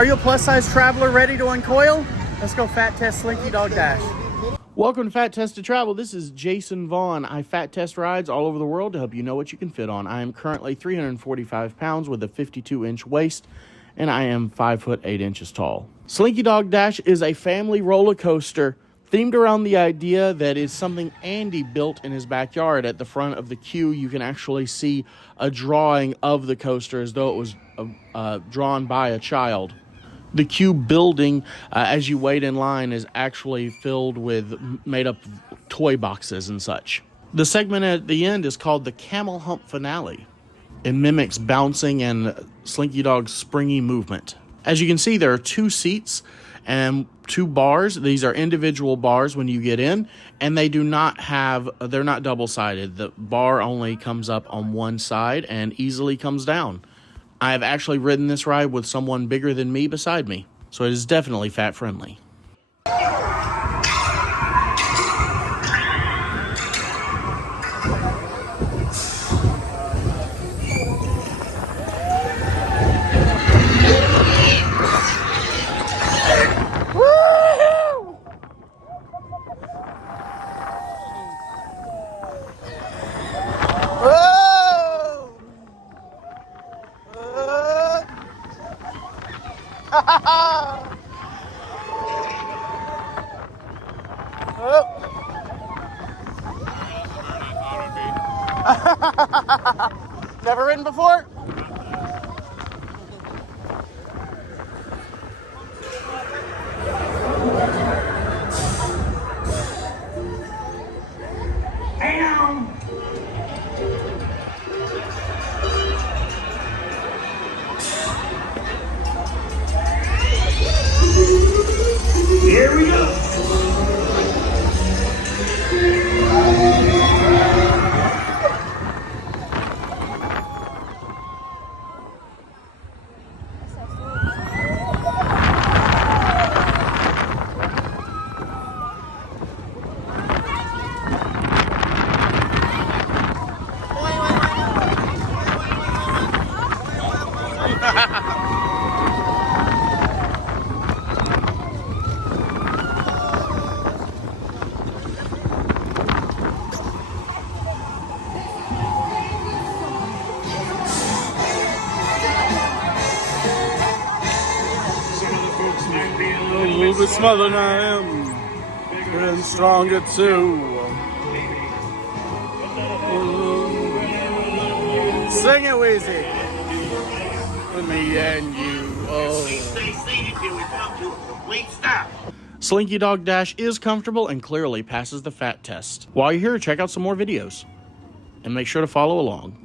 Are you a plus size traveler ready to uncoil? Let's go fat test Slinky Dog Dash. Welcome to Fat Test to Travel. This is Jason Vaughn. I fat test rides all over the world to help you know what you can fit on. I am currently 345 pounds with a 52-inch waist, and I am 5 foot 8 inches tall. Slinky Dog Dash is a family roller coaster themed around the idea that is something Andy built in his backyard. At the front of the queue, you can actually see a drawing of the coaster as though it was drawn by a child. The queue building, as you wait in line, is actually filled with made up toy boxes and such. The segment at the end is called the Camel Hump Finale. It mimics bouncing and Slinky Dog's springy movement. As you can see, there are 2 seats and 2 bars. These are individual bars when you get in, and they're not double-sided. The bar only comes up on one side and easily comes down. I have actually ridden this ride with someone bigger than me beside me, so it is definitely fat-friendly. Never ridden before? Here we go. A little bit smothered I am, and stronger too. Sing it, Wheezy. With me and you. Oh. Slinky Dog Dash is comfortable and clearly passes the fat test. While you're here, check out some more videos. And make sure to follow along.